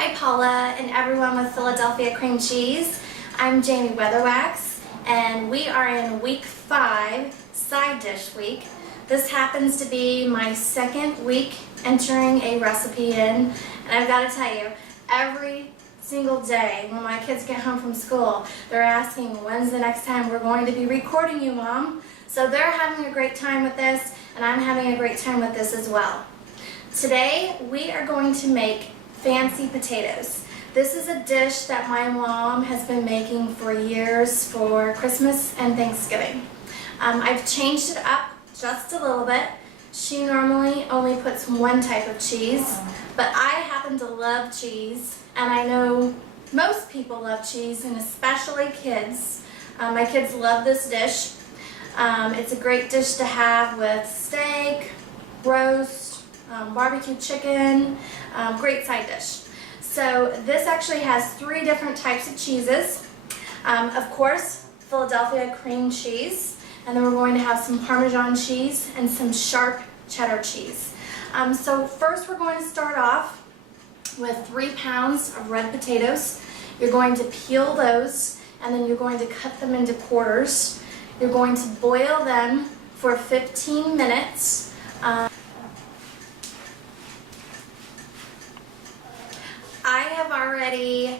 Hi Paula and everyone with Philadelphia Cream Cheese. I'm Jamie Weatherwax and we are in week 5, side dish week. This happens to be my second week entering a recipe in, and I've got to tell you, every single day when my kids get home from school, they're asking, when's the next time we're going to be recording you, Mom? So they're having a great time with this, and I'm having a great time with this as well. Today we are going to make fancy potatoes. This is a dish that my mom has been making for years for Christmas and Thanksgiving. I've changed it up just a little bit. She normally only puts one type of cheese, but I happen to love cheese, and I know most people love cheese, and especially kids. My kids love this dish. It's a great dish to have with steak, roast, barbecue chicken, great side dish. So this actually has 3 different types of cheeses. Of course, Philadelphia cream cheese, and then we're going to have some Parmesan cheese and some sharp cheddar cheese. So first we're going to start off with 3 pounds of red potatoes. You're going to peel those, and then you're going to cut them into quarters. You're going to boil them for 15 minutes. I have already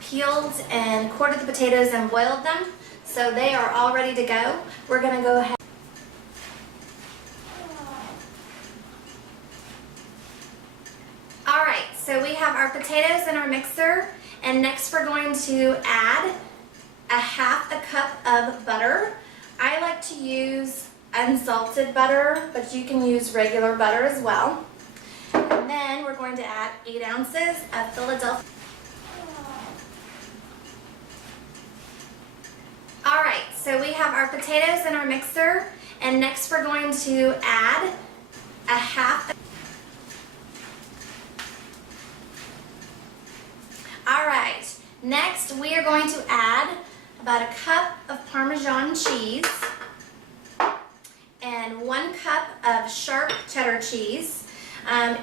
peeled and quartered the potatoes and boiled them, so they are all ready to go. We're going to go ahead. Alright, so we have our potatoes in our mixer, and next we're going to add a half a cup of butter. I like to use unsalted butter, but you can use regular butter as well. And then we're going to add 8 ounces of Philadelphia. Alright, so we have our potatoes in our mixer, and next we're going to add a half. Alright, next we are going to add about a cup of Parmesan cheese and 1 cup of sharp cheddar cheese.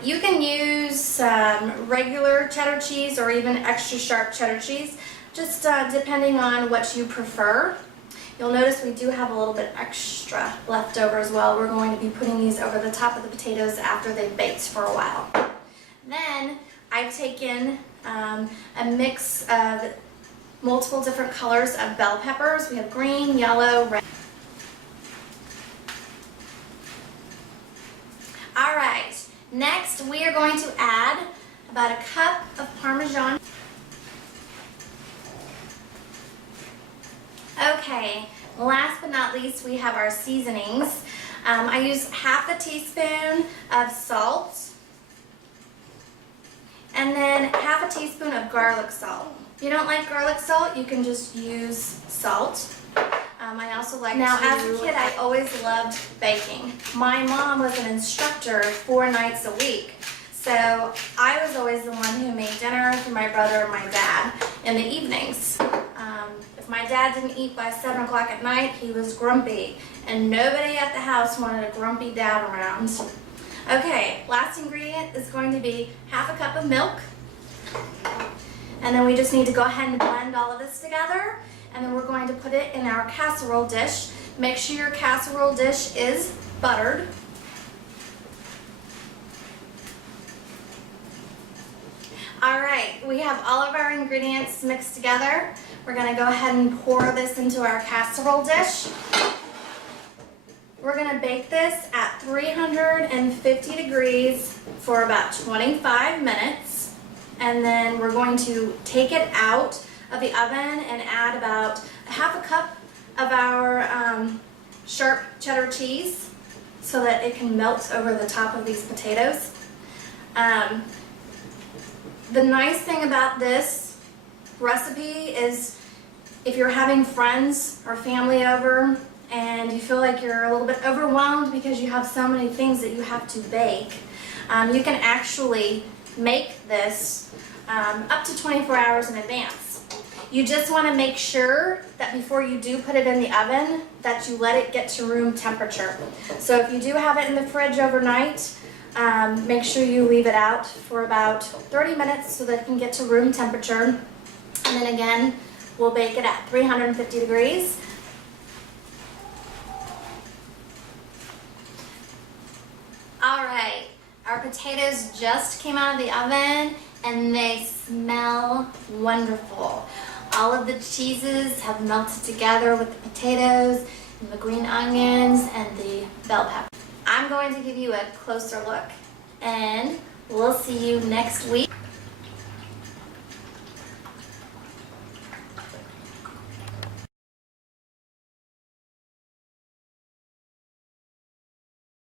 You can use regular cheddar cheese or even extra sharp cheddar cheese, just depending on what you prefer. You'll notice we do have a little bit extra left over as well. We're going to be putting these over the top of the potatoes after they've baked for a while. Then I've taken a mix of multiple different colors of bell peppers. We have green, yellow, red. Alright, next we are going to add about a cup of Parmesan. Okay, last but not least we have our seasonings. I use half a teaspoon of salt and then half a teaspoon of garlic salt. If you don't like garlic salt, you can just use salt. I also like Now, as a kid, I always loved baking. My mom was an instructor 4 nights a week, so I was always the one who made dinner for my brother and my dad in the evenings. If my dad didn't eat by 7 o'clock at night, he was grumpy, and nobody at the house wanted a grumpy dad around. Okay, last ingredient is going to be half a cup of milk, and then we just need to go ahead and blend all of this together. And then we're going to put it in our casserole dish. Make sure your casserole dish is buttered. Alright, we have all of our ingredients mixed together. We're going to go ahead and pour this into our casserole dish. We're going to bake this at 350 degrees for about 25 minutes. And then we're going to take it out of the oven and add about a half a cup of our sharp cheddar cheese so that it can melt over the top of these potatoes. The nice thing about this recipe is if you're having friends or family over and you feel like you're a little bit overwhelmed because you have so many things that you have to bake, you can actually make this up to 24 hours in advance. You just want to make sure that before you do put it in the oven that you let it get to room temperature. So if you do have it in the fridge overnight, Make sure you leave it out for about 30 minutes so that it can get to room temperature. And then again, we'll bake it at 350 degrees. All right, our potatoes just came out of the oven and they smell wonderful. All of the cheeses have melted together with the potatoes and the green onions and the bell pepper. I'm going to give you a closer look and we'll see you next week.